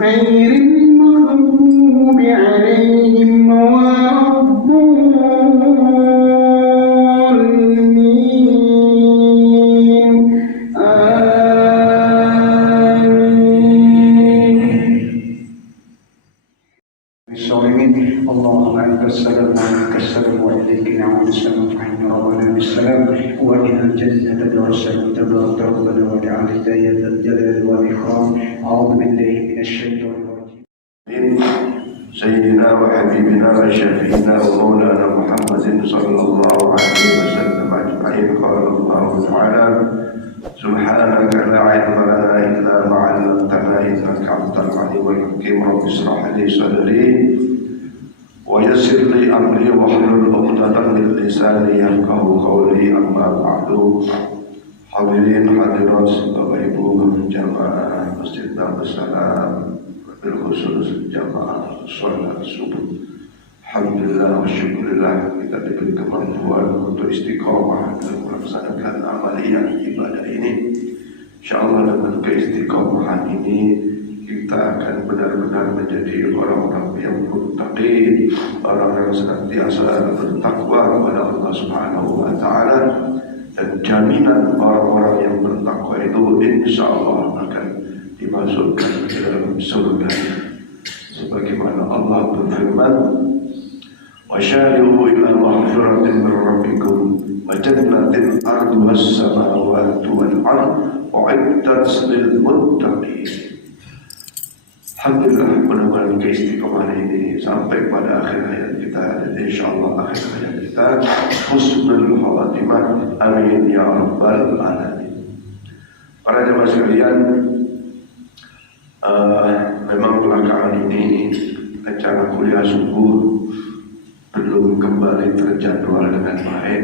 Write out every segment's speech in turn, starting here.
غير المغضوب عليهم ولا الضالين آمين. اللهم أنت السلام ومنك السلام وإليك نعود السلام فإن ربنا بالسلام وإلى الجنة دار السلام تبارك ربنا وتعالى يا ذا الجلال والإكرام. أعوذ بالله من الشيطان الرجيم. سيدنا وحبيبنا وشفينا ومولانا محمد صلى الله عليه وسلم أجمعين. قال الله تعالى: سبحانك لا علم لنا إلا ما علمتنا إنك أنت العليم الحكيم. رب اشرح لي صدري ويسر لي أمري واحلل عقدة من لساني يفقهوا قولي. أما بعد. Hadirin hadirat Bapak Ibu jamaah Masjid Darussalam, berkhusus jamaah sholat subuh. Alhamdulillah wa syukurillah kita diberi kemampuan untuk istiqomah dalam melaksanakan amaliyah ibadah ini. InsyaAllah dengan keistiqomahan ini kita akan benar-benar menjadi orang-orang yang muttaqin, orang yang senantiasa bertakwa kepada Allah Subhanahu wa Ta'ala. Dan jaminan orang-orang yang bertakwa itu insyaallah akan dimasukkan ke dalam surga. Sebagaimana Allah berfirman: "Wasyari'u ila maghfiratin min rabbikum wa jannatin 'arduha as-samawati wal 'ardu u'iddat lil muttaqin." Alhamdulillah, mudah-mudahan keistiqomahan ini sampai pada akhir hayat kita, dan insyaallah akhir hayat kita husnul khatimah. Amin ya rabbal alamin. Para jemaah sekalian, memang belakangan ini acara kuliah subuh belum kembali terjadwal dengan baik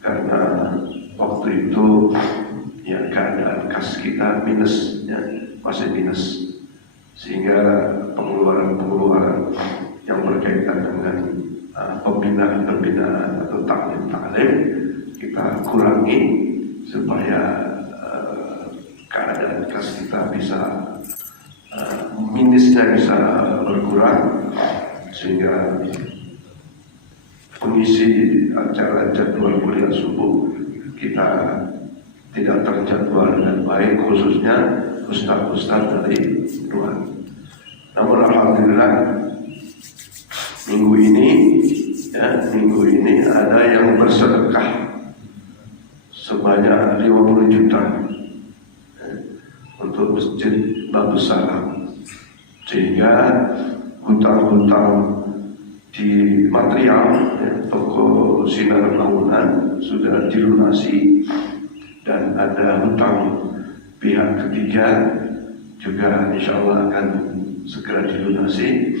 karena waktu itu ya keadaan kas kita minus, ya, masih minus, sehingga pengeluaran yang berkaitan dengan pembinaan atau taklim kita kurangi supaya keadaan kas kita bisa minusnya bisa berkurang, sehingga pengisi acara jadwal kuliah subuh kita tidak terjadwal dengan baik, khususnya ustaz-ustaz dari luar. Namun alhamdulillah minggu ini ada yang bersedekah sebanyak 50 juta untuk Masjid Babus Salam, sehingga hutang-hutang di material toko sinar bangunan sudah dilunasi, dan ada hutang pihak ketiga juga insyaallah akan segera dilunasi.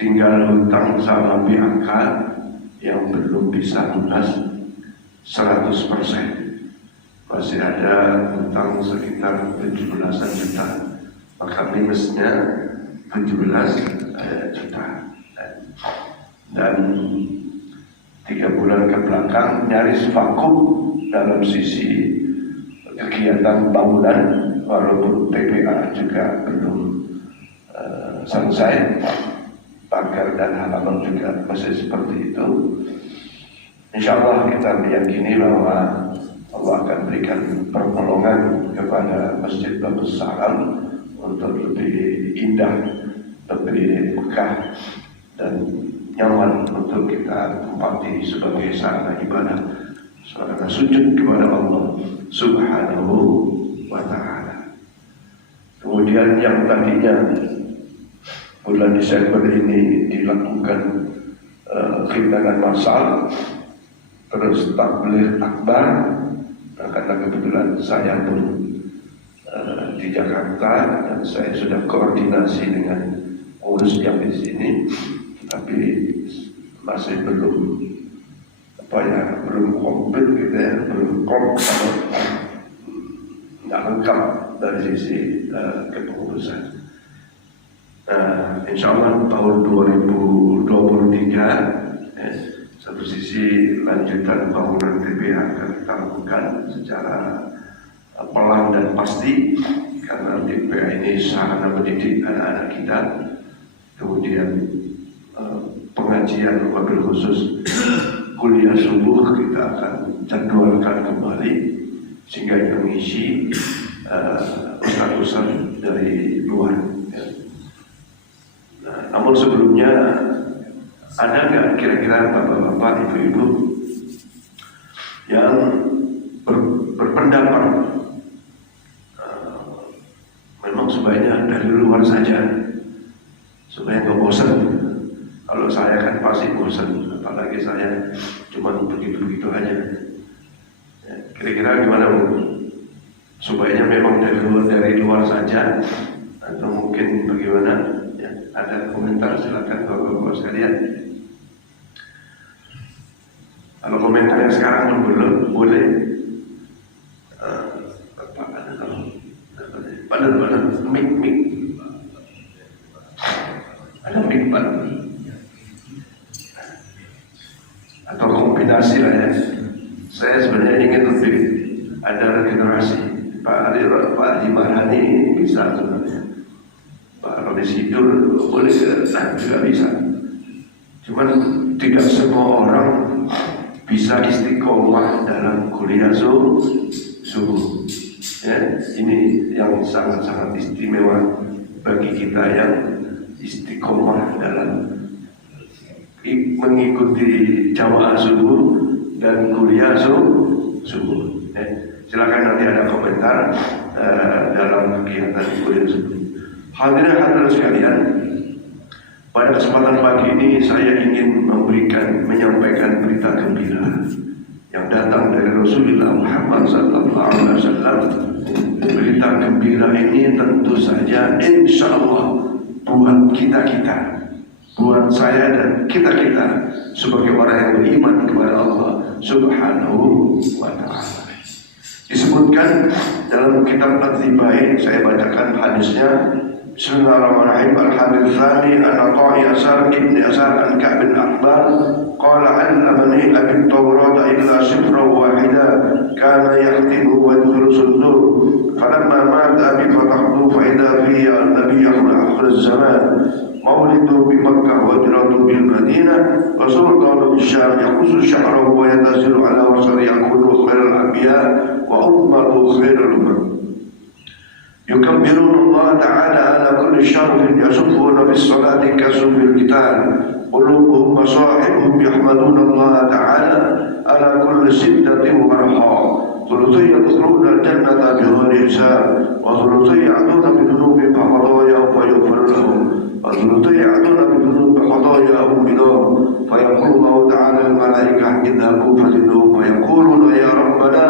Tinggal hutang sama pihak K yang belum bisa lunas 100%. Masih ada hutang sekitar 17 juta, maka minusnya 17 juta. Dan 3 bulan ke belakang nyaris vakum dalam sisi kegiatan bangunan, walaupun TPA juga belum selesai, pagar dan halaman juga masih seperti itu. InsyaAllah kita meyakini bahwa Allah akan berikan pertolongan kepada Masjid Babus Salam untuk lebih indah, lebih megah dan nyaman untuk kita tempati sebagai sarana ibadah, sarana sujud kepada Allah Subhanahu wa Ta'ala. Kemudian yang tadinya bulan Desember ini dilakukan khidmatan massal, terus tabligh akbar, karena kebetulan saya pun di Jakarta dan saya sudah koordinasi dengan urus yang di sini, tapi masih belum komplit gitu ya, belum komplek, nggak lengkap dari sisi kepengurusan. Insya Allah tahun 2023 satu sisi lanjutan bangunan TPA akan kita lakukan secara pelan dan pasti, karena TPA ini sarana mendidik anak-anak kita. Kemudian pengajian wabil khusus kuliah subuh kita akan jadwalkan kembali sehingga yang mengisi ustaz-ustaz dari luar. Nah, namun sebelumnya ada nggak kira-kira bapak-bapak, ibu-ibu yang berpendapat memang sebaiknya dari luar saja supaya nggak bosan? Kalau saya kan pasti bosan, apalagi saya cuma begitu-begitu aja. Ya, kira-kira gimana Bu? Supaya memang dari luar saja atau mungkin bagaimana? Ya, ada komentar silakan Bapak-bapak sekalian. Kalau komentarnya sekarang pun belum boleh. Benar mik ada mik atau kombinasi lah ya. Saya sebenarnya ingin lebih ada regenerasi. Pak Haji Marhani bisa sebenarnya, Pak Rodi Sidur boleh juga bisa. Cuman tidak semua orang bisa istiqomah dalam kuliah subuh. Ya, ini yang sangat-sangat istimewa bagi kita yang istiqomah dalam mengikuti jamaah subuh dan kuliah subuh. Ya, silakan nanti ada komentar dalam kegiatan kuliah subuh. Hadirin sekalian, pada kesempatan pagi ini saya ingin menyampaikan berita gembira yang datang dari Rasulullah Muhammad SAW. Berita gembira ini tentu saja insya Allah buat kita, buat saya dan kita sebagai orang yang beriman kepada Allah Subhanahu wa Ta'ala. Disebutkan dalam kitab At-Tibain, saya bacakan hadisnya. Bismillahirrahmanirrahim. Al-hadits tsani an Yasar ibn Yasar an Ka'b bin Ahbar qala allamani abi Tawrat illa sifra wahida kana yahtibu wa yadkhulu sundur falamma mata abi fatahtu fa idha fi an-nabiy akhir az-zaman maulidu bi Makkah wa hijratu bil Madinah wa sultanu Syam yaqusu sya'rahu wa yatazilu ala wasari yakunu khairul anbiya wa ummatu khairul umam. يكبرون الله تعالى على كل شرف يصفون بالصلاة كصف القتال قلوبهم وصاحبهم يحمدون الله تعالى على كل شدة ورخاء ثلثي يدخلون الجنة بغير حساب وثلثي يعدون بذنوب فخطاياهم فيغفر لهم وثلثي يعدون بذنوب خطاياهم بذنوب فيقول الله تعالى الملائكة اذهبوا فزنوهم فيقولون يا ربنا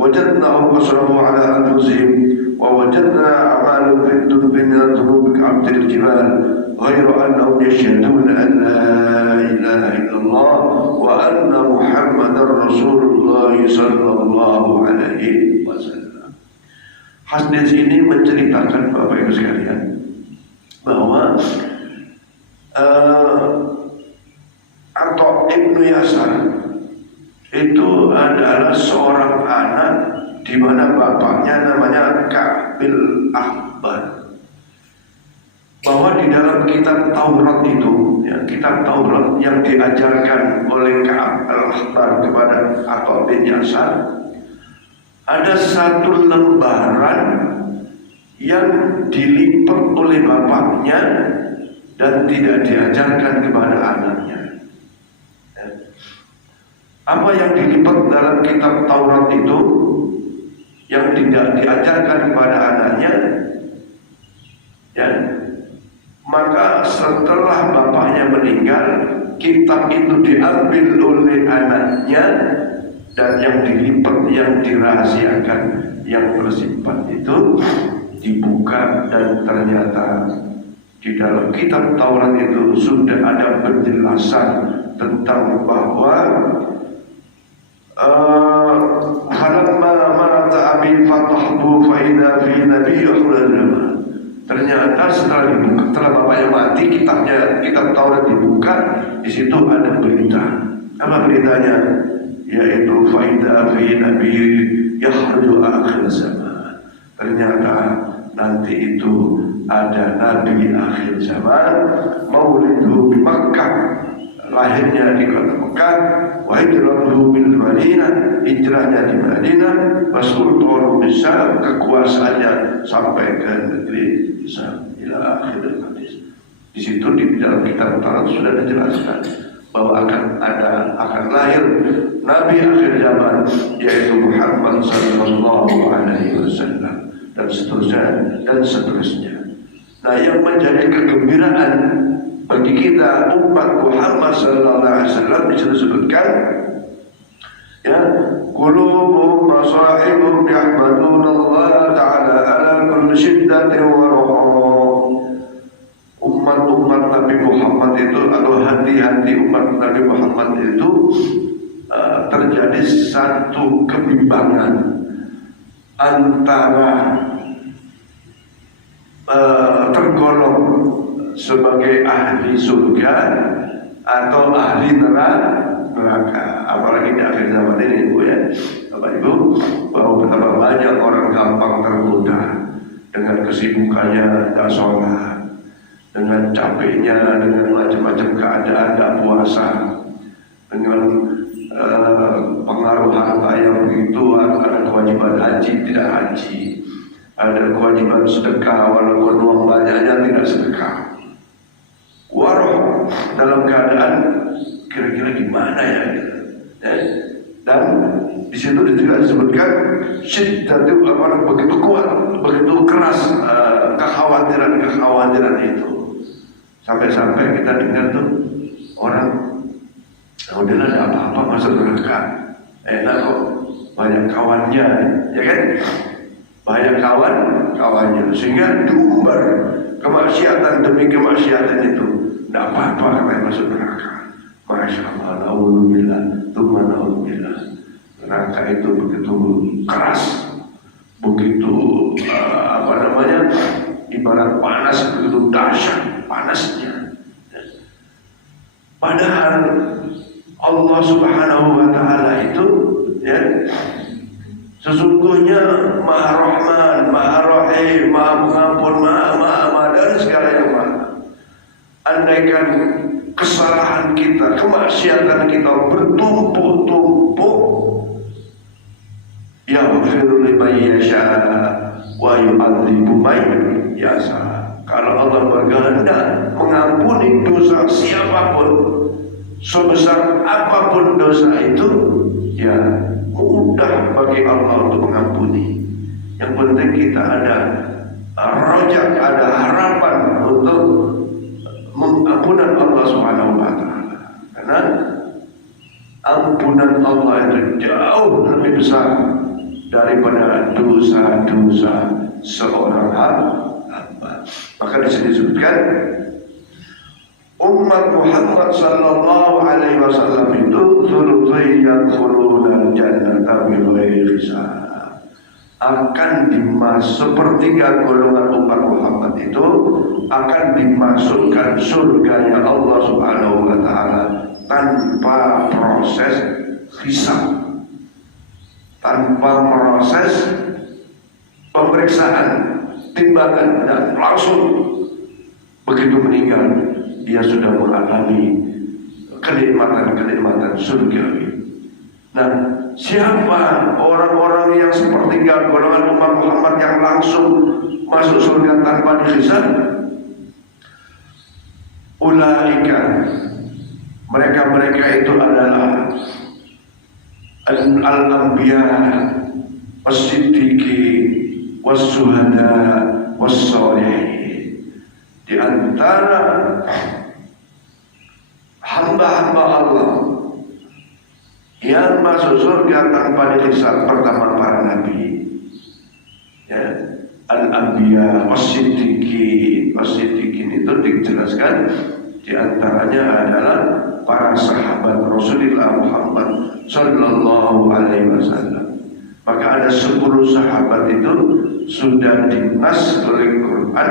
وجدناهم أسرفوا على أنفسهم ووجدنا أعمال في الذنوب كعبد الجبال غير أنهم يشهدون أن لا إله إلا الله وأن محمدا رسول الله صلى الله عليه wasallam. Hadis ini menceritakan Bapak Ibu sekalian bahwa Atha ibnu Yasar itu adalah seorang anak di mana bapaknya namanya Ka'b bin Ahbar. Bahwa di dalam kitab Taurat itu, ya, kitab Taurat yang diajarkan oleh Ka'b al-Ahbar kepada Atha bin Yasar, ada satu lembaran yang dilipat oleh bapaknya dan tidak diajarkan kepada anaknya. Apa yang dilipat dalam kitab Taurat itu yang tidak diajarkan kepada anaknya, ya, maka setelah bapaknya meninggal, kitab itu diambil oleh anaknya dan yang dilipat, yang dirahasiakan, yang bersifat itu dibuka dan ternyata di dalam kitab Taurat itu sudah ada penjelasan tentang bahwa ternyata setelah bapaknya mati, kitab Taurat dibuka, di situ ada berita. Apa beritanya? Yaitu faida fi nabi yakhruju akhir zaman. Ternyata nanti itu ada Nabi akhir zaman, mauliduhu di Makkah, lahirnya di kota Mekah, wa hijratuhu bil Madinah, hijrahnya di Madinah, wasultanu bisa kekuasaannya sampai ke negeri Islam ila akhir hadis. Di situ di dalam kitab Taurat sudah dijelaskan bahwa akan lahir Nabi akhir zaman, yaitu Muhammad sallallahu alaihi wasallam, dan seterusnya. Nah, yang menjadi kegembiraan bagi kita umat Muhammad sallallahu alaihi wasallam disebutkan, ya, qulubuhum masahibuhum yahmaduna Allah ta'ala ala kulli syiddatin wa rahmah. Umat Nabi Muhammad itu, atau hati-hati umat Nabi Muhammad itu terjadi satu kebimbangan antara tergolong sebagai ahli surga atau ahli neraka. Apalagi di akhir zaman ini, Ibu, ya, Bapak Ibu, bahwa betapa banyak orang gampang tergoda dengan kesibukannya tak sholat, dengan capeknya, dengan macam-macam keadaan tak puasa, dengan pengaruh harta yang begitu, ada kewajiban haji tidak haji, ada kewajiban sedekah walaupun uang banyaknya tidak sedekah. Waroh dalam keadaan kira-kira gimana ya, dan di situ juga disebutkan syiddatul amal, begitu kuat, begitu keras kekhawatiran itu, sampai-sampai kita dengar tuh orang, udahlah ada apa-apa masuk neraka, enak kok, banyak kawannya, ya kan? Banyak kawannya, sehingga diumbar kemaksiatan demi kemaksiatan itu. Tidak apa-apa kalau masuk neraka. Masya Allah, na'udzubillah, tsumma na'udzubillah. Neraka itu begitu keras, begitu ibarat panas, begitu dahsyat panasnya. Padahal Allah Subhanahu wa Ta'ala itu, ya, sesungguhnya Maha Rahman, Maha Rahim, Maha Pengampun, Maha dari segala yang maha. Andaikan kesalahan kita, kemaksiatan kita bertumpuk-tumpuk, yaghfiru liman yasha wa yu'adzibu man yasha. Kalau Allah berkehendak mengampuni dosa siapapun, sebesar apapun dosa itu, ya mudah bagi Allah untuk mengampuni. Yang penting kita ada rojak, ada harapan untuk mengampunan Allah Subhanahu wa Ta'ala. Karena ampunan Allah itu jauh lebih besar daripada dosa-dosa seorang hamba. Maka di sini disebutkan umat Muhammad sallallahu alaihi wasallam itu dzurriyyatun khuludal jannata bighairi hisab. Akan dimasuk, sepertiga golongan umat Muhammad itu akan dimasukkan surganya Allah Subhanahu wa Ta'ala tanpa proses hisab, tanpa proses pemeriksaan, timbangan, dan langsung begitu meninggal dia sudah mengalami kenikmatan surga. Nah, siapa orang-orang yang sepertiga golongan umat Muhammad yang langsung masuk surga tanpa dihisab? Ulaika, mereka itu adalah al-anbiya, as-siddiqin, was-syuhada, was-shalihin. Di antara hamba-hamba Allah yang masuk surga tanpa dihisab, pertama para nabi, ya, al-anbiya, as-siddiqin. As-siddiqin itu dijelaskan di antaranya adalah para sahabat Rasulullah Muhammad sallallahu alaihi wasallam. Maka ada 10 sahabat itu sudah dinas oleh Quran,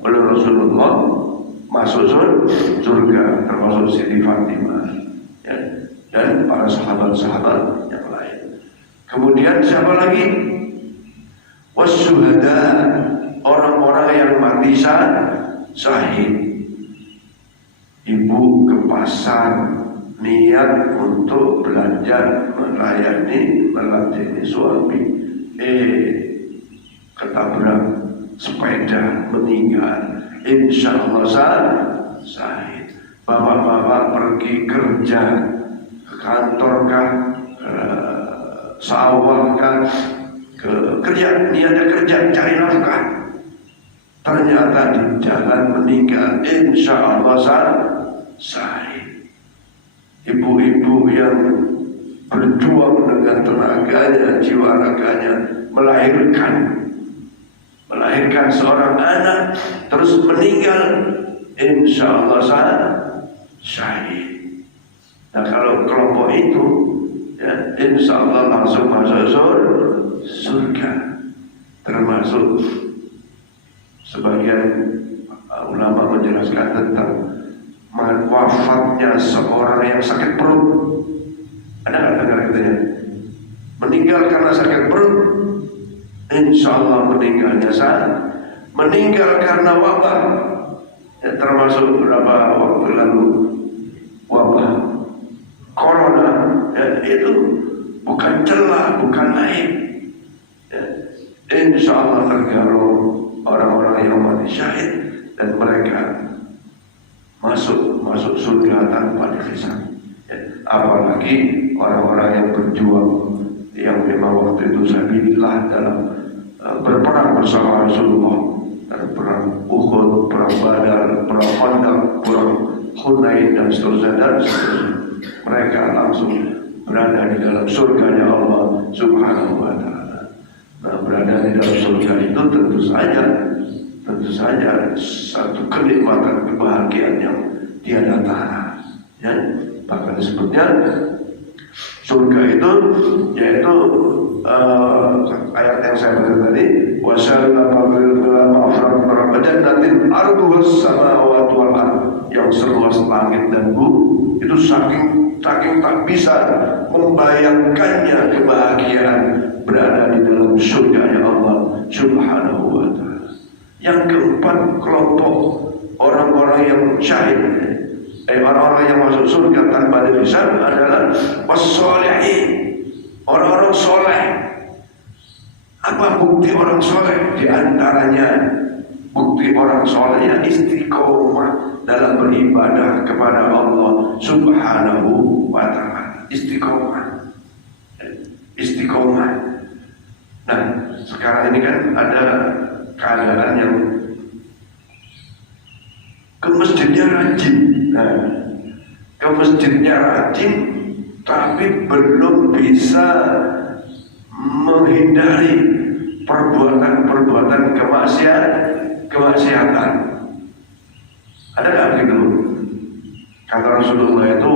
oleh Rasulullah masuk surga, termasuk Siti Fatimah, ya, dan para sahabat-sahabat yang lain. Kemudian siapa lagi? Wasyuhada, orang-orang yang mati syahid. Ibu ke pasar niat untuk belanja melayani suami, ketabrak sepeda meninggal. Insya Allah syahid. Bapak-bapak pergi kerja ke kantor kah, ke sawah kah, ke kerja, niatnya kerja cari nafkah, ternyata di jalan meninggal. Insya Allah syahid. Ibu-ibu yang berjuang dengan tenaganya, jiwa raganya, melahirkan seorang anak, terus meninggal, insya Allah syahid. Nah kalau kelompok itu, ya, insya Allah langsung masuk surga. Termasuk sebagian ulama menjelaskan tentang wafatnya seorang yang sakit perut. Ada nggak dengar itu ya? Meninggal karena sakit perut, insya Allah meninggalnya meninggal karena wabah, ya, termasuk beberapa waktu lalu wabah corona, ya, itu bukan celah, bukan aib, ya. Insya Allah tergarung orang-orang yang mati syahid dan mereka masuk surga tanpa dihisab. Ya, apalagi orang-orang yang berjuang, yang memang waktu itu sabilillah dalam berperang bersama Rasulullah, dalam perang Uhud, perang Badar, perang Khandaq, perang Hunain dan seterusnya. Mereka langsung berada di dalam surganya Allah Subhanahu wa Ta'ala. Nah, berada di dalam surga itu tentu saja satu kenikmatan, kebahagiaan yang tiada tara, ya. Bahkan disebutnya surga itu yaitu ayat yang saya baca tadi, yang seluas langit dan bumi. Itu saking tak bisa membayangkannya kebahagiaan berada di dalam surganya Allah Subhanahu wa Ta'ala. Yang keempat, kelompok orang-orang yang syahid, orang-orang yang masuk surga tanpa dihisab adalah was-sholihin, orang-orang soleh. Apa bukti orang soleh? Di antaranya bukti orang soleh yang istiqomah dalam beribadah kepada Allah Subhanahu wa Ta'ala. Istiqomah. Nah, sekarang ini kan ada keadaan yang ke masjidnya rajin. Nah, ke masjidnya rajin tapi belum bisa menghindari perbuatan kemaksiatan. Ada nggak begitu? Kata Rasulullah itu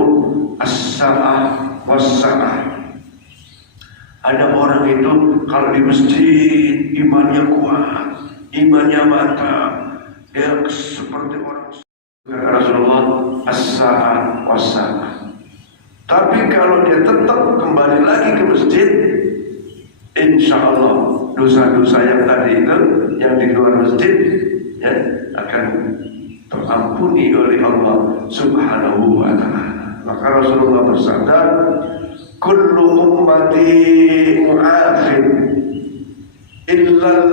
as-sa'ah was-sa'ah. Ada orang itu kalau di masjid imannya kuat, imannya mantap, dia seperti orang. Kata Rasulullah as-sa'ah was-sa'ah. Tapi kalau dia tetap kembali lagi ke masjid, insya Allah dosa-dosa yang tadi itu, yang di luar masjid, ya, akan terampuni oleh Allah Subhanahu wa Ta'ala. Maka Rasulullah bersabda, kullu ummati mu'afin illal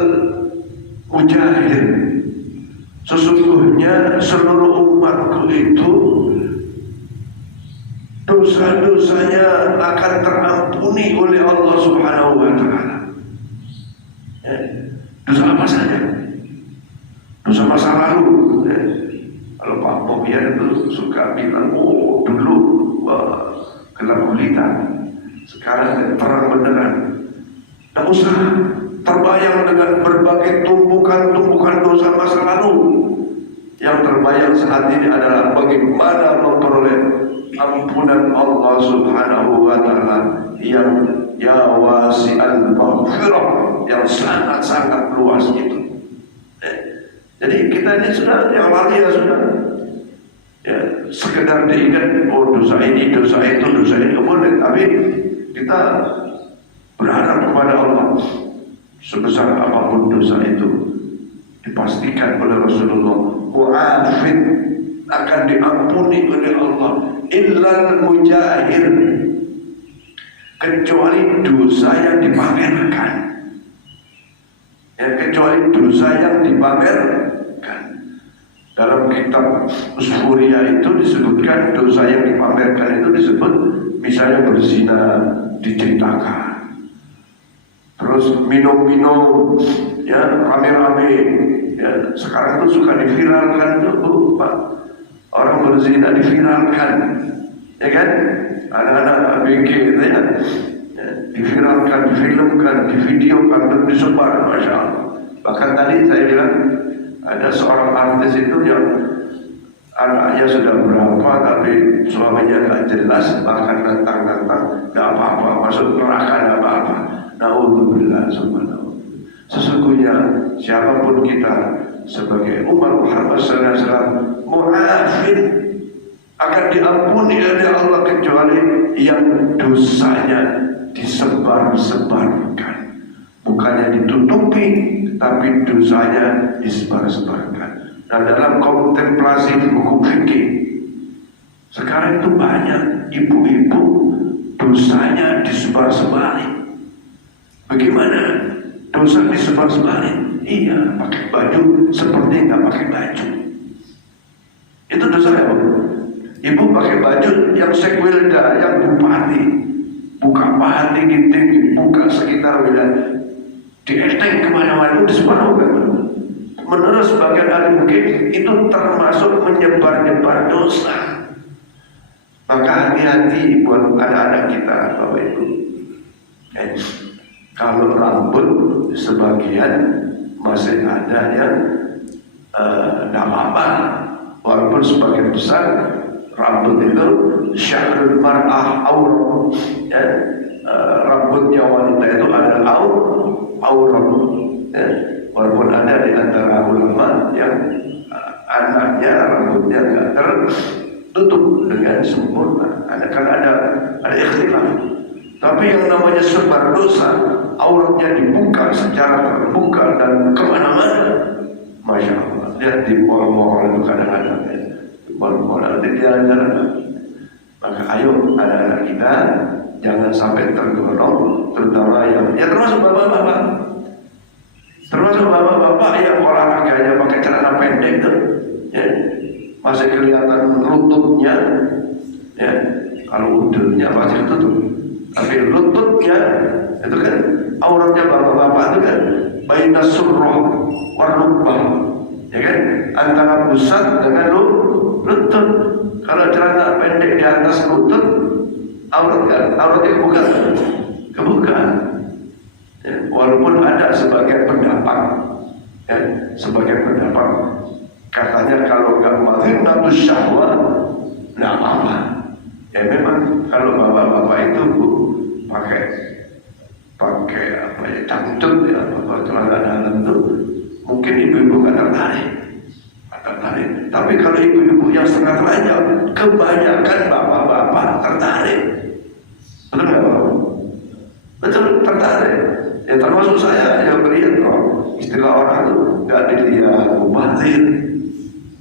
mujahid. Sesungguhnya seluruh umatku itu dosa-dosanya akan terampuni oleh Allah Subhanahu wa Ta'ala. Ya, dosa apa saja? Dosa masa lalu. Ya. Kalau Pak Popian itu suka bilang, oh dulu gelap gulita, sekarang terang beneran. Tidak usah terbayang dengan berbagai tumpukan dosa masa lalu. Yang terbayang saat ini adalah bagaimana memperoleh ampunan Allah Subhanahu wa Ta'ala yang ya wasi'al maghfirah, yang sangat-sangat luas itu. Jadi kita ini sudah yang lalu ya sudah, ya, sekedar diingat, oh dosa ini, dosa itu, dosa ini boleh, tapi kita berharap kepada Allah sebesar apapun dosa itu, dipastikan oleh Rasulullah, mu'afin, akan diampuni oleh Allah, illal mujahir, kecuali dosa yang dipamerkan. Ya, kecuali dosa yang dipamerkan. Dalam kitab Usfuria itu disebutkan dosa yang dipamerkan itu disebut misalnya berzina, diceritakan, terus minum-minum, ya rame-rame, ya sekarang tuh suka diviralkan tuh, Pak, orang berzina diviralkan, ya kan, anak-anak ABG gitu ya, diviralkan, difilmkan, divideokan dan disebar, masya Allah. Bahkan tadi saya bilang ada seorang artis itu yang anaknya sudah berapa tapi suaminya nggak jelas, bahkan datang-datang nggak apa-apa, masuk neraka nggak apa-apa. Naudzubillah, subhanallah. Sesungguhnya siapapun kita sebagai umat Muhammad SAW, mu'afin, akan diampuni oleh Allah kecuali yang dosanya disebar-sebarkan, bukannya ditutupi, tapi dosanya disebar-sebarkan. Nah, dalam kontemplasi hukum fikih sekarang itu banyak ibu-ibu dosanya disebar-sebarin. Bagaimana dosa disebar-sebarin? Iya, pakai baju seperti nggak pakai baju. Itu dosa apa? Ibu pakai baju yang sekwilda, yang bupati, buka paha tinggi-tinggi, buka sekitar wilayah, dieteng kemana-mana, itu disebarkan. Menurut sebagian ahli fikih itu termasuk menyebar-nyebar dosa. Maka hati-hati buat anak-anak kita, Bapak Ibu. Kalau rambut sebagian masih ada yang tidak apa-apa, walaupun sebagian besar rambut itu syahrul mar'ah aurat, ya, rambutnya wanita itu adalah aurat, ya. Walaupun ada di antara ulama yang anaknya rambutnya nggak tertutup dengan sempurna, karena ada ikhtilaf. Tapi yang namanya sebar dosa, auratnya dibuka secara terbuka dan kemana-mana, masya Allah. Lihat di mall-mall itu kadang-kadang, ya. Di mall-mall ada di jalan-jalan. Maka ayo anak-anak kita jangan sampai tergolong, terutama yang termasuk bapak-bapak. Termasuk bapak-bapak yang olahraganya pakai celana pendek tuh, ya, masih kelihatan lututnya, ya, kalau udahnya masih tutup, tapi lututnya itu kan auratnya bapak-bapak itu kan baina surroh warubah, ya kan, antara pusat dengan lutut. Kalau celana pendek di atas lutut, auratnya kebuka. Ya, walaupun ada sebagian pendapat, ya, sebagian pendapat katanya kalau nggak madhinatus syahwat nggak apa-apa. Ya memang kalau bapak-bapak itu pakai apa ya, cangcut ya, apa celana dalam itu mungkin ibu-ibu nggak tertarik. Tapi kalau ibu-ibu yang setengah telanjang, kebanyakan bapak-bapak tertarik. Betul nggak, Bapak? Betul, tertarik. Ya termasuk saya yang melihat kok istilah orang itu nggak dilihat mubazir,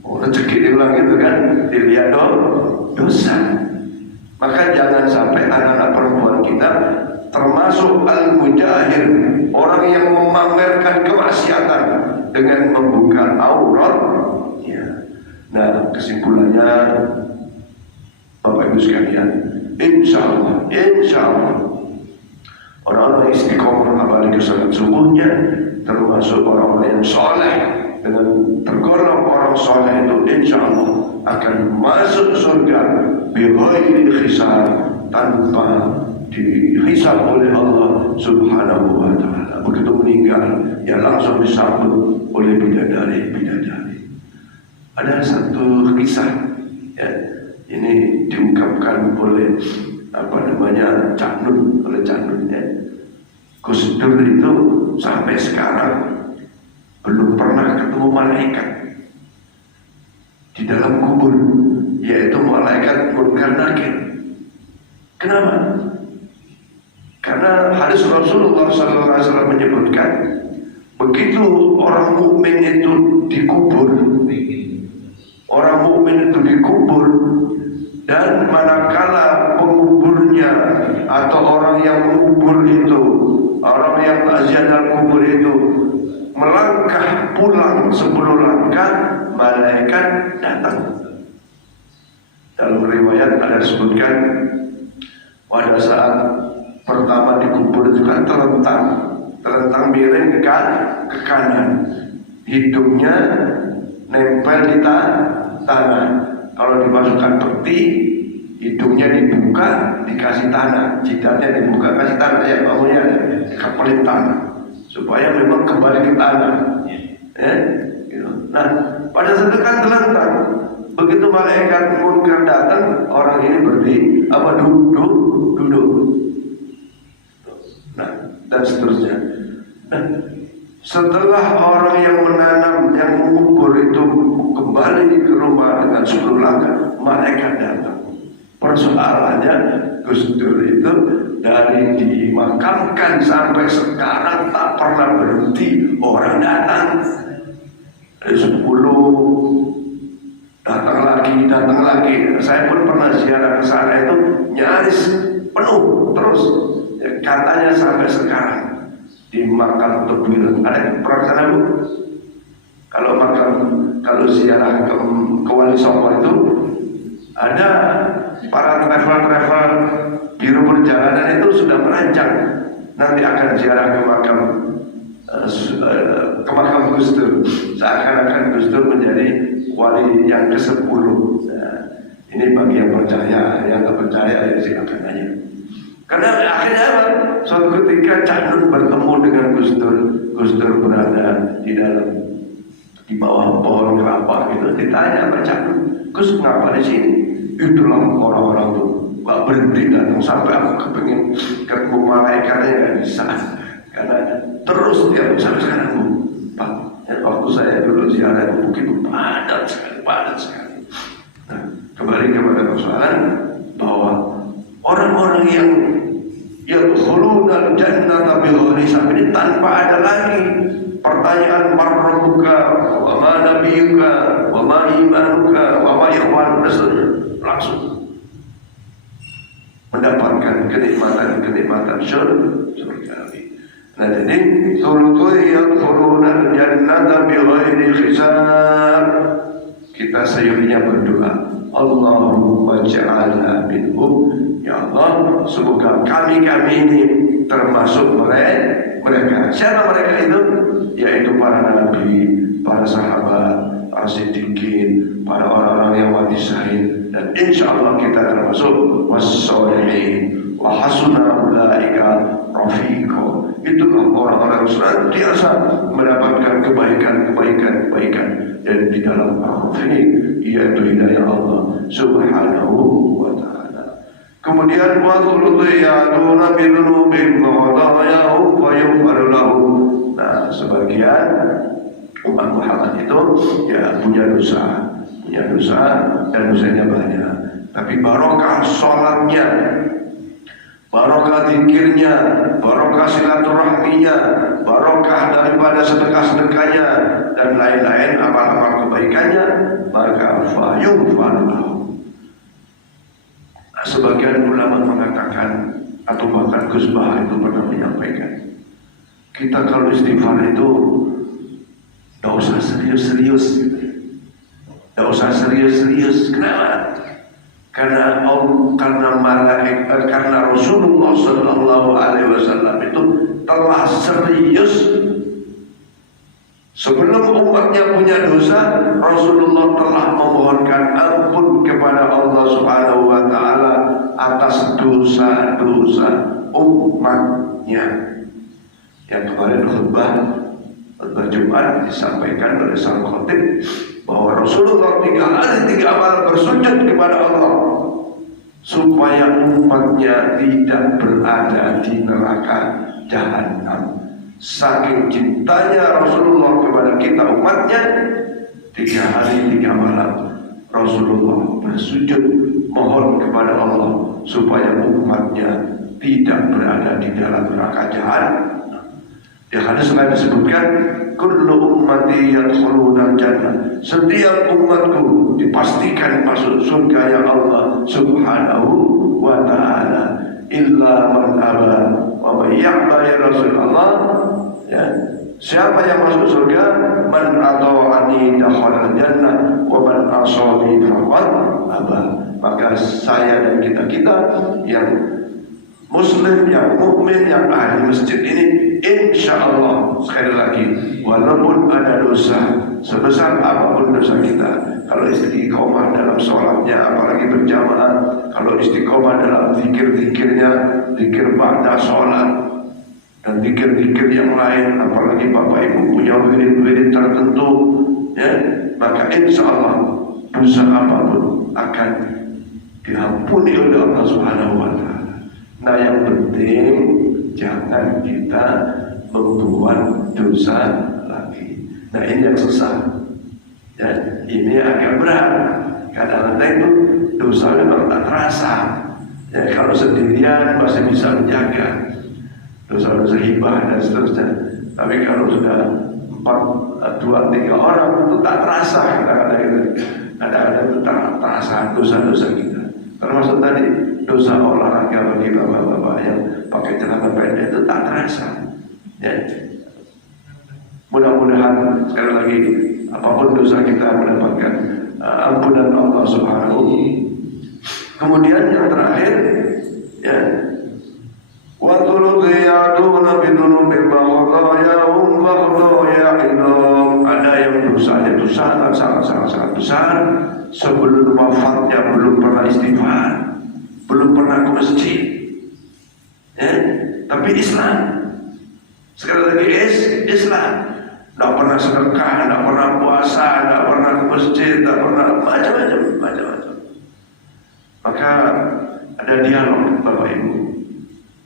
rezeki diulang itu kan, dilihat dosa. Maka jangan sampai anak-anak perempuan kita termasuk al-mujahir, orang yang memamerkan kemaksiatan dengan membuka aurat. Ya. Nah, kesimpulannya Bapak Ibu sekalian, insya Allah orang-orang istiqomah apalagi salat subuhnya termasuk orang-orang yang soleh, dengan tergolong orang soleh itu insya Allah akan masuk surga bighairi hisab, tanpa dihisab oleh Allah Subhanahu wa ta'ala. Begitu meninggal ya langsung disambut oleh bidadari. Ada satu kisah, ya, ini diungkapkan oleh Cak Nun, ya. Gus Dur itu sampai sekarang belum pernah ketemu malaikat di dalam kubur, yaitu malaikat Munkar Nakir. Kenapa? Karena hadis Rasulullah SAW menyebutkan Begitu orang mukmin itu dikubur, orang mukmin itu dikubur, dan manakala penguburnya atau orang yang mengubur itu, orang yang ziarah kubur itu melangkah pulang 10 langkah, malaikat datang. Dalam riwayat ada disebutkan pada saat pertama dikubur itu kan terlentang miring ke kanan, hidungnya nempel di tanah. Kalau dimasukkan peti, hidungnya dibuka, dikasih tanah, jidatnya dibuka, kasih tanah, ya maunya kepelin tanah supaya memang kembali ke tanah. Gitu. Nah, pada saat itu kan terlentang. Begitu malaikat munkar datang, orang ini berdiri, duduk. Nah, dan seterusnya. Nah, setelah orang yang menanam, yang mengubur itu kembali ke rumah dengan 10 langkah, malaikat datang. Persoalannya, Gus Dur itu dari dimakamkan sampai sekarang tak pernah berhenti orang datang. Dari 10 datang lagi. Saya pun pernah ziarah ke sana itu nyaris penuh terus. Ya, katanya sampai sekarang di makam Tebing. Ada pernah sana Bu? Kalau ziarah ke Wali Songo itu ada para travel biro perjalanan itu sudah merancang nanti akan ziarah ke makam Gus Dur. Seakan-akan Gus Dur menjadi wali yang ke-10. Nah, ini bagi yang percaya, yang tak percaya ya silakan aja. Karena akhirnya suatu ketika Cak Nun bertemu dengan Gus Dur berada di bawah pohon kelapa gitu, ditanya sama Cak Nun, Gus ngapa di sini? Itulah orang-orang tuh gak berhenti datang sampai aku kepingin ketemu malaikatnya nggak bisa, karena terus dia sampai sekarang Bu. Pak, waktu saya dulu ziarah begitu padat sekali. Nah, kembali kepada persoalan bahwa orang-orang yang yadkhuluna al-jannata bighairi hisab ini tanpa ada lagi pertanyaan marbuka, wa ma nabiyuka, wa ma imanuka, wa ma ikhwanuka, langsung mendapatkan kenikmatan surga. Nah, jadi yadkhuluna al-jannata bighairi hisab. Kita sayurinya berdoa, Allahumma ja'alna minhum. Ya Allah, semoga kami ini termasuk mereka. Siapa mereka itu? Yaitu para nabi, para sahabat, para siddiqin, para orang-orang yang mati syahid, dan insya Allah kita termasuk was-sholihin wa hasuna ulaika rafiqa. Itulah orang-orang yang senantiasa mendapatkan kebaikan dan di dalam rafiq, yaitu hidayah Allah Subhanahu wa ta'ala. Kemudian wadzuliyaduna binubim qadayahum wa yughfar lahum. Nah, sebagian umat Muhammad itu ya punya dosa dan dosanya banyak. Tapi barokah sholatnya, barokah zikirnya, barokah silaturahminya, barokah daripada sedekah-sedekahnya dan lain-lain amal-amal kebaikannya, maka fayughfar lahum. Sebagian ulama mengatakan, atau bahkan Gus Bah itu pernah menyampaikan, kita kalau istighfar itu tidak usah serius-serius. Kenapa? Karena Rasulullah Sallallahu Alaihi Wasallam itu telah serius. Sebelum umatnya punya dosa, Rasulullah telah memohonkan ampun kepada Allah Subhanahu wa Ta'ala atas dosa-dosa umatnya. Yang kemarin khutbah Jumat disampaikan oleh sang khatib bahwa Rasulullah 3 malam bersujud kepada Allah supaya umatnya tidak berada di neraka jahanam. Saking cintanya Rasulullah kepada kita umatnya, 3 hari 3 malam Rasulullah bersujud mohon kepada Allah supaya umatnya tidak berada di dalam neraka jahanam. Di hadis lain disebutkan, kullu ummati yadkhuluna jannah. Setiap umatku dipastikan masuk surga ya Allah Subhanahu wa ta'ala, illa man aba wa man ya'ba ya Rasulullah. Ya, siapa yang masuk surga? Man ata'ani dakhala jannah wa man asani faqad aba. Maka saya dan kita yang Muslim, yang mukmin, yang ahli masjid ini, insya Allah, sekali lagi, walaupun ada dosa sebesar apapun dosa kita, kalau istiqomah dalam sholatnya, apalagi berjamaah, kalau istiqomah dalam zikir-zikirnya, zikir ba'da sholat dan zikir-zikir yang lain, apalagi bapak ibu punya wirid-wirid tertentu, ya, maka insya Allah dosa apapun akan diampuni oleh Allah Subhanahu wa ta'ala. Nah, yang penting jangan kita membuat dosa lagi. Nah, ini yang susah. Ya, ini agak berat. Kadang-kadang itu dosa memang tak terasa. Ya, kalau sendirian masih bisa menjaga dosa-dosa hibah dan seterusnya. Tapi kalau sudah 4, 2, 3 orang itu tak terasa. Kadang-kadang itu tak terasa dosa-dosa kita. Termasuk tadi dosa olahraga bagi bapak-bapak yang pakai celana pendek itu tak terasa. Ya. Mudah-mudahan sekali lagi apapun dosa kita mendapatkan ampunan Allah Subhanahu. Kemudian yang terakhir, ya, wa tulqiyaduna bidunubil baghdayahum baghdayahum. Ada yang dosanya dosa sangat besar, sebelum wafatnya belum pernah istighfar, belum pernah ke masjid, ya, tapi Islam. Sekali lagi Islam, tidak pernah sedekah, tidak pernah puasa, tidak pernah ke masjid, tidak pernah macam-macam. Maka ada dialog Bapak Ibu,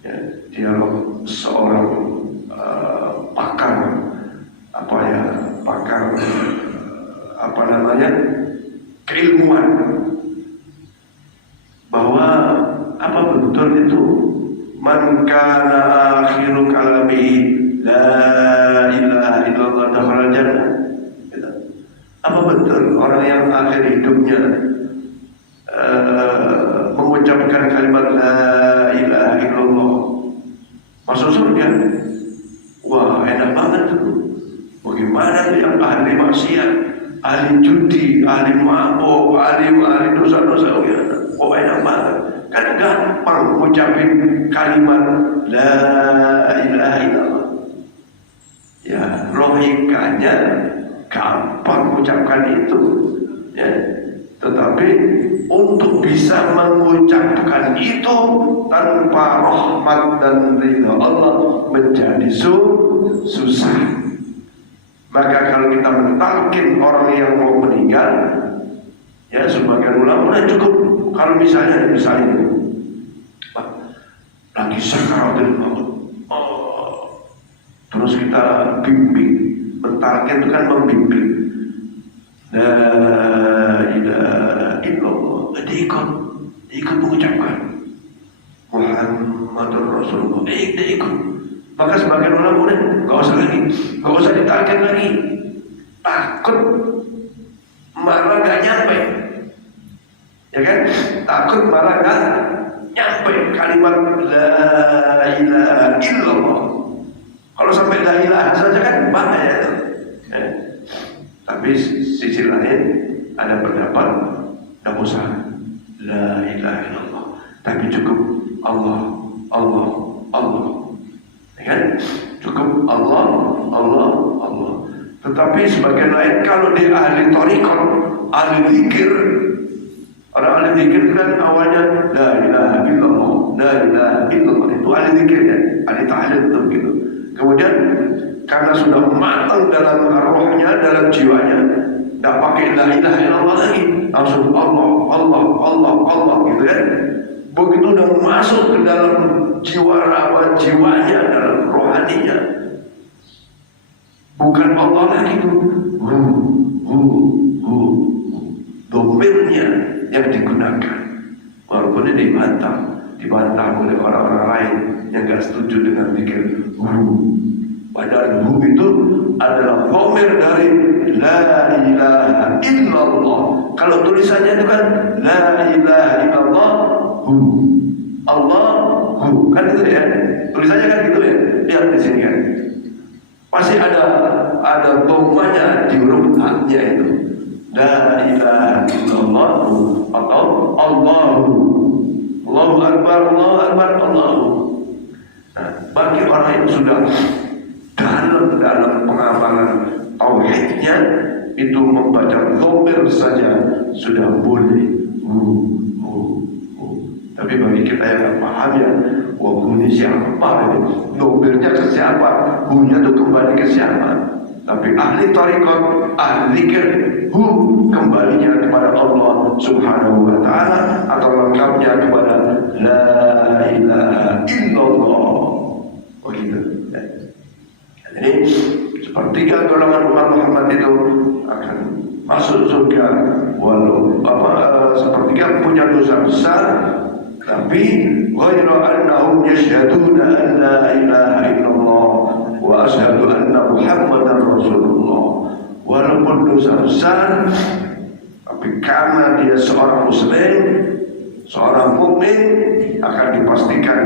ya, dialog seorang pakar keilmuan, bahwa apa betul itu man kana akhiru kalamihi la ilaha illallah dakhala jannah. Apa betul orang yang akhir hidupnya mengucapkan kalimat la ilaha illallah masuk surga? Wah, enak banget tuh. Bagaimana tuh yang ahli maksiat, ahli judi, ahli mabuk, ahli dosa-dosa, oh enak banget. Kan gampang mengucapkan kalimat la ilaha illallah. Ya, logikanya gampang mengucapkan itu, ya. Tetapi untuk bisa mengucapkan itu tanpa rahmat dan ridha Allah menjadi susah. Maka kalau kita mentalkin orang yang mau meninggal, ya sebagian ulama cukup kalau misalnya lagi sakaratul maut, terus kita bimbing. Mentalkin itu kan membimbing. La ilaha illallah, ikut mengucapkan Muhammadur Rasulullah, ikut. Maka sebagian orang udah gak usah ditarget lagi, takut malah gak nyampe, ya kan? Takut malah gak nyampe kalimat la ilaha illallah. Kalau sampai la ilaha saja kan bahaya. Tapi sisi lain ada pendapat tidak usah la ilaha illallah, tapi cukup Allah. Ya kan? Cukup Allah. Tetapi sebagian lain kalau dia ahli thariqah, ahli zikir, orang ahli zikir kan awalnya la ilaha illallah, itu ahli zikir ya, ahli tahlil itu gitu. Kemudian karena sudah matang dalam rohnya, dalam jiwanya, tidak pakai la ilaha illallah lagi, langsung Allah gitu kan. Begitu udah masuk ke dalam jiwanya, dalam rohaninya, bukan Allah lagi tuh, domirnya yang digunakan. Walaupun ini dibantah oleh orang-orang lain yang gak setuju dengan pikir Padahal hu itu adalah dhamir dari la ilaha illallah. Kalau tulisannya itu kan la ilaha illallah hu, Allah hu, kan itu ya. Tulisannya kan gitu ya. Lihat di sini kan. Masih ada dhammanya di huruf haknya itu. La ilaha illallah atau Allahu. Allahu Akbar, Allahu Akbar, Allahu. Nah, bagi orang yang sudah dalam pengamalan tauhidnya, itu membaca dhamir saja sudah boleh. Tapi bagi kita yang tidak paham ya, wah ini siapa ini? Dhamirnya ke siapa? Hunya itu kembali ke siapa? Tapi ahli tariqat, ahli hu kembalinya kepada Allah Subhanahu wa Ta'ala, atau lengkapnya kepada la ilaha illallah. Begitu. Jadi sepertiga golongan umat Muhammad itu akan masuk surga walau sepertiga punya dosa besar, tapi ghairu annahum yashhaduna an la ilaha illallah wa ashhadu anna Muhammadar Rasulullah. Walaupun dosa besar, tapi karena dia seorang muslim, seorang mukmin, akan dipastikan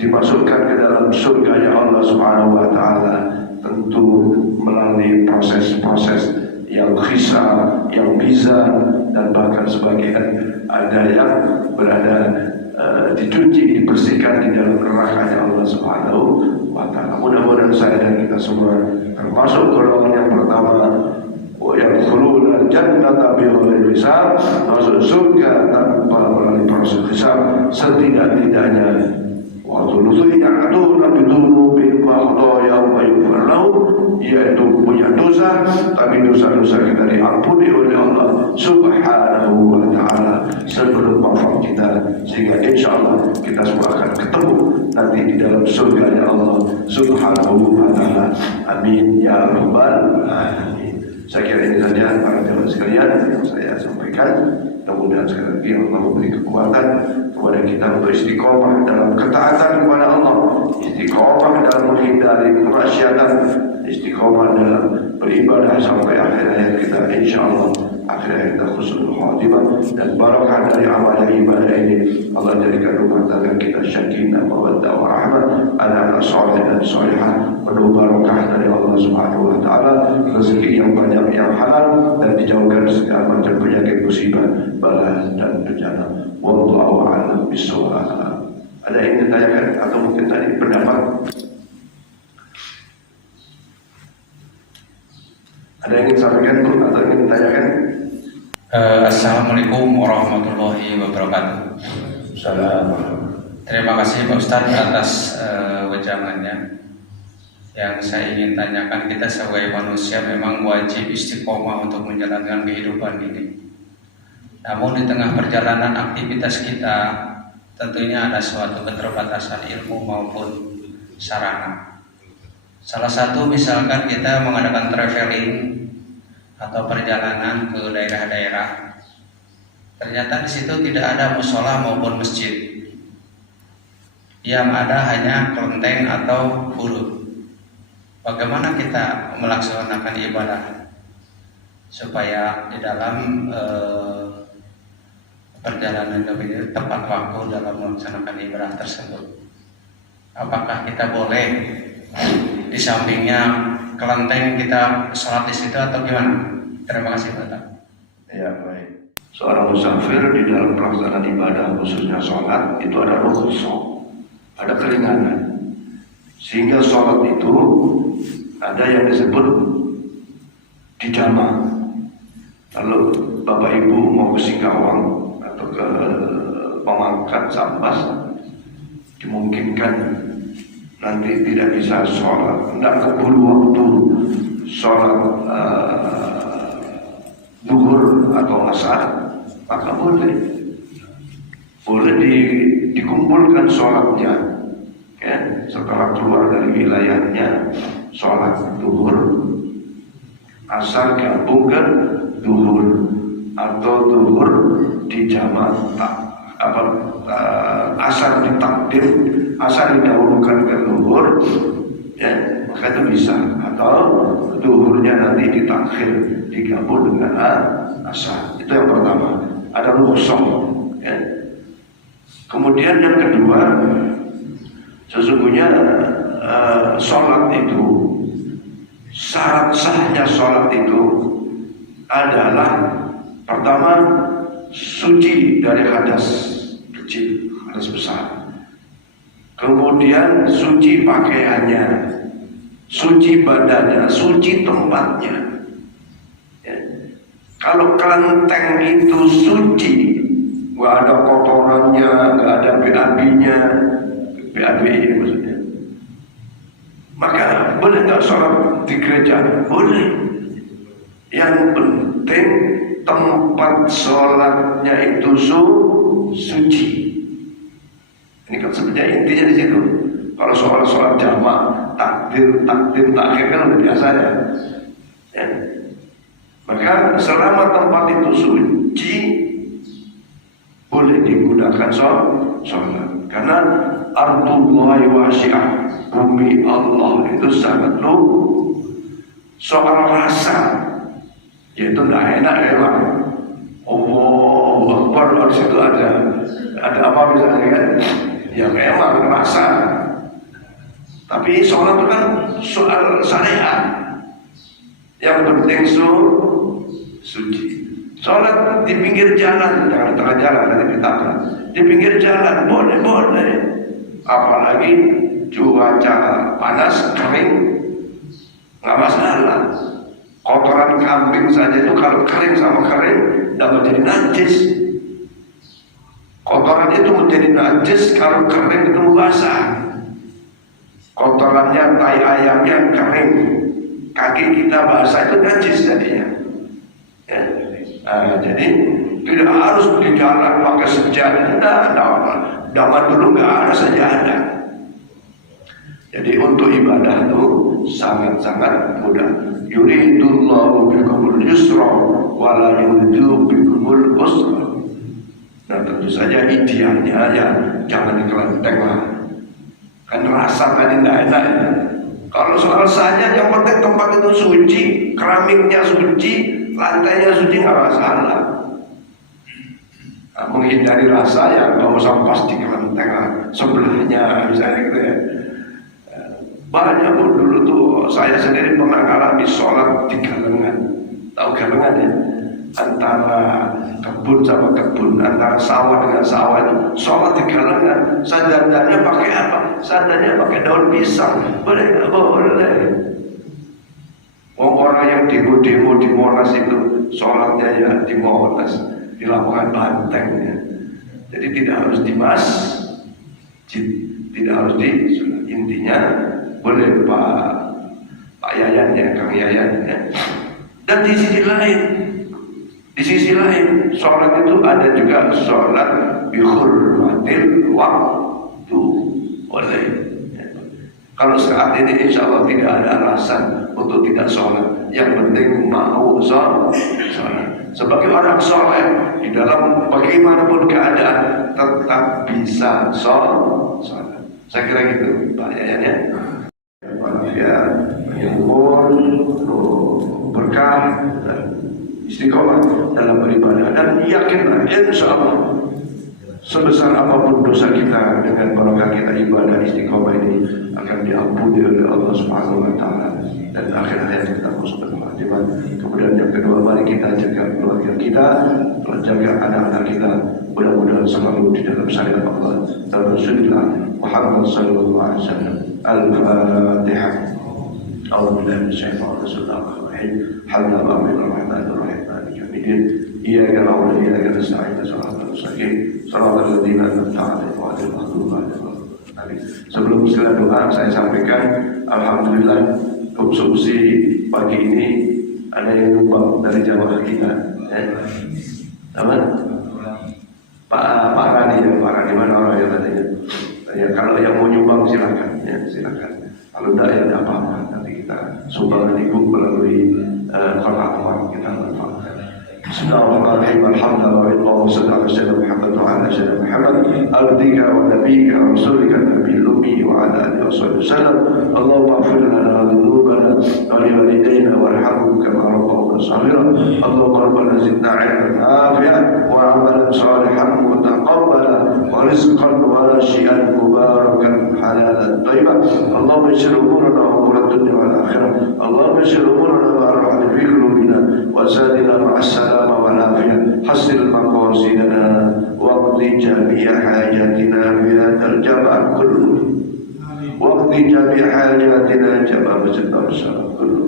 dimasukkan ke dalam surganya Allah Subhanahu wa Ta'ala, tentu melalui proses-proses yang hisab, yang mizan, dan bahkan sebagian ada yang berada dicuci, dibersihkan di dalam nerakanya Allah Subhanahu wa Ta'ala. Mudah-mudahan saya dan kita semua termasuk golongan yang pertama, yang khulul jannata bighairi hisab, masuk surga tanpa melalui proses hisab. Setidak-tidaknya waktu ya'tuna bidzunubihim khataaya wa yaghfir lahum, yaitu punya dosa, tapi dosa-dosa kita diampuni oleh Allah Subhanahu wa Ta'ala sebelum wafat kita, sehingga insyaallah kita semua akan ketemu nanti di dalam surganya Allah Subhanahu wa Ta'ala. Amin ya rabbal alamin. Saya kira ini saja para jemaah sekalian yang saya sampaikan. Mudah-mudahan sekali lagi Allah memberi kekuatan kepada kita untuk istiqomah dalam ketaatan kepada Allah, istiqomah dalam menghindari kemaksiatan, istiqomah dalam beribadah sampai akhir hayat kita, insyaallah akhir hayat kita husnul khatimah, dan barakah dari amal ibadah ini Allah jadikan rumah tangga kita sakinah, mawaddah, warahmah, anak-anak saleh dan salihah, penuh barakah dari Allah Subhanahu wa Ta'ala, rezeki yang banyak, yang halal, dan dijauhkan segala macam penyakit, musibah, bala dan bencana. Wallahu a'lam bishawab. Ada yang ingin ditanyakan atau mungkin tadi pendapat? Ada yang ingin sampaikan atau ingin ditanyakan? Assalamualaikum warahmatullahi wabarakatuh. Assalamualaikum. Terima kasih Pak Ustadz atas wejangannya. Yang saya ingin tanyakan, kita sebagai manusia memang wajib istiqomah untuk menjalankan kehidupan ini. Namun di tengah perjalanan aktivitas kita tentunya ada suatu keterbatasan ilmu maupun sarana. Salah satu misalkan kita mengadakan traveling atau perjalanan ke daerah-daerah, ternyata di situ tidak ada musola maupun masjid, yang ada hanya kelenteng atau huruf. Bagaimana kita melaksanakan ibadah supaya di dalam perjalanan ini tepat waktu dalam melaksanakan ibadah tersebut? Apakah kita boleh di sampingnya kelenteng kita sholat di situ atau gimana? Terima kasih Pak. Ya, baik. Seorang musafir di dalam pelaksanaan ibadah, khususnya sholat, itu ada rukhsah, ada keringanan, sehingga sholat itu ada yang disebut dijamak. Kalau Bapak Ibu mau ke Singkawang atau ke Pamangkat, Sambas, dimungkinkan nanti tidak bisa sholat, tidak keburu waktu sholat zuhur atau asar, maka boleh dikumpulkan sholatnya, ya, setelah keluar dari wilayahnya, sholat zuhur, asar gabungkan zuhur, atau zuhur dijamak, asar ditakdir, asar didahulukan ke zuhur, ya maka itu bisa. Atau duhurnya nanti ditakhir digabung dengan asar. Itu yang pertama, ada rukhsah ya. Kemudian yang kedua, sesungguhnya sholat itu, syarat sahnya sholat itu adalah pertama suci dari hadas kecil, hadas besar. Kemudian suci pakaiannya, suci badannya, suci tempatnya ya. Kalau kelenteng itu suci, nggak ada kotorannya, nggak ada BAB-nya, BAB ini maksudnya, maka boleh nggak sholat di gereja? Boleh. Yang penting tempat sholatnya itu suci. Ini kan sebenarnya intinya di situ. Kalau sholat jamaah, takbir, takhir kan udah biasa ya. Maka selama tempat itu suci, boleh digunakan sholat. Karena ardullahi wasi'ah, bumi Allah itu sangat luas. Soal rasa, yaitu tidak enak memang. Allahu Akbar, di situ ada apa misalnya kan? Ya memang rasa. Tapi sholat itu kan soal syariat. Yang penting suci. Sholat di pinggir jalan, jangan di tengah jalan, nanti ditabrak. Di pinggir jalan boleh. Apalagi cuaca panas, kering, nggak masalah. Kotoran kambing saja itu kalau kering sama kering tidak menjadi najis. Kotoran itu menjadi najis kalau kering itu basah. Kotorannya tai ayamnya kering, kaki kita basah itu najis jadinya. Ya. Jadi tidak harus di jalan pakai sejadah. Zaman dulu nggak ada sejadah. Jadi untuk ibadah itu sangat-sangat mudah. Yuridullahu bikumul yusra wa la yuridu bikumul usra. Nah tentu saja idealnya ya jangan dikelenteng lah. Kan rasa tadi tidak enak ya. Kalau soal saja yang penting tempat itu suci, keramiknya suci, lantainya suci, nggak masalah. Nah, menghindari rasa yang bau sampah di kelenteng sebelahnya misalnya gitu ya. Banyak pun dulu tuh saya sendiri pernah ngalami sholat di galengan. Tahu galengan ya? Antara kebun sama kebun, antara sawah dengan sawah itu sholat di galengan. Sajadannya pakai apa? Sajadannya pakai daun pisang. Boleh nggak? Boleh. Orang yang demo-demo di Monas itu sholatnya ya di Monas, di lapangan banteng ya. Jadi tidak harus di masjid, tidak harus di intinya boleh Pak Yayan ya, Kang Yayan ya. Dan di sisi lain sholat itu ada juga sholat bihurmatil waktu boleh ya. Kalau saat ini insya Allah tidak ada alasan untuk tidak sholat, yang penting mau sholat. Sebagai orang soleh di dalam bagaimanapun keadaan tetap bisa sholat. Saya kira gitu Pak Yayan ya. Ya, menyumbur berkah dan istiqomah dalam beribadah, dan yakinlah insya Allah sebesar apapun dosa kita, dengan barokah kita ibadah istiqomah ini akan diampuni oleh Allah Subhanahu wa taala, dan akhir hayat kita husnul khatimah. Kemudian yang kedua, mari kita jaga keluarga kita, jaga anak-anak kita, mudah-mudahan selalu di dalam syariat Allah dan Rasulullah Muhammad sallallahu alaihi wasallam. Al-Fatihah. A'udzu billahi minasyaitonir rajim. Alhamdulillahirabbil alamin. Iyyaka na'budu wa iyyaka nasta'in. Shiratal ladzina an'amta 'alaihim ghairil maghdubi 'alaihim. Sebelum istilah doa saya sampaikan, alhamdulillah konsumsi pagi ini ada yang nyumbang dari jamaah kita. Apa? Pak Rani ya, Pak Rani mana orang yang tadinya? Ya, kalau yang mau nyumbang silakan, ya silakan. Kalau tidak ya tidak apa-apa. Nanti kita sumbangan ibu melalui kotak uang kita manfaatkan. Bismillahirrahmanirrahim. Alhamdulillah wassalatu wassalamu ala sayyidina Muhammad abdika wa nabiyika wa rasulika nabiyil ummi wa ala alihi wasallam. Allahumma ighfir lana dhunubana wa li walidayna warhamhum kama rabbawna shaghira. Allahumma rabbana zidna 'ilman nafi'an wa 'amalan salihan mutaqabbalan wa rizqan wasi'an mubarakan halalan thayyiban. Allahumma yassir umurana wa umur dunya wal akhirah. Allahumma yassir umurana wa arhamna fi qulubina wa zadina ma'as salam والعافية. حسن مقاصدنا واقض جميع حاجاتنا في هذا الجمع كله واقض جميع حاجاتنا جمع مسجد الرسول كله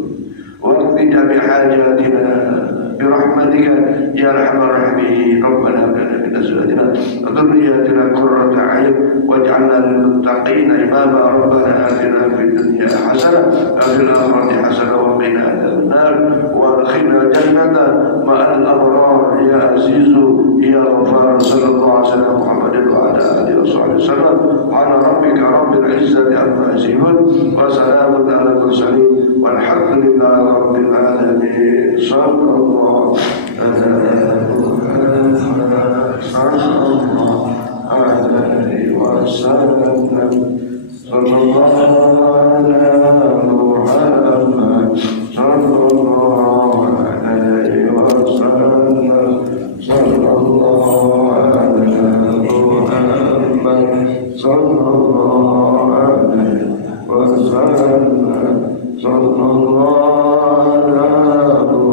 واقض جميع حاجاتنا برحمتك يا ارحم الراحمين. ربنا هب لنا من ازواجنا وذرياتنا قرة اعين واجعلنا للمتقين اماما. ربنا اتنا في الدنيا حسنة وفي الاخرة حسنة وقنا عذاب النار وادخلنا جنة مع الابرار يا عزيز يا غفار. صلى الله على سيدنا محمد وعلى اله وصحبه وسلم. سبحان ربك رب العزة عما يصفون وسلام على المرسلين والحمد لله رب العالمين. صلى الله عليه وسلم. صلى الله على محمد صلى الله عليه وسلم. صلى الله على محمد صلى الله عليه وسلم. صلى الله على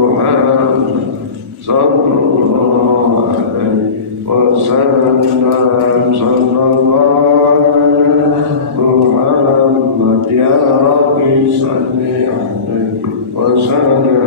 محمد صلى الله عليه وسلم. صلى الله على محمد يا ربي صل عليه وسلم.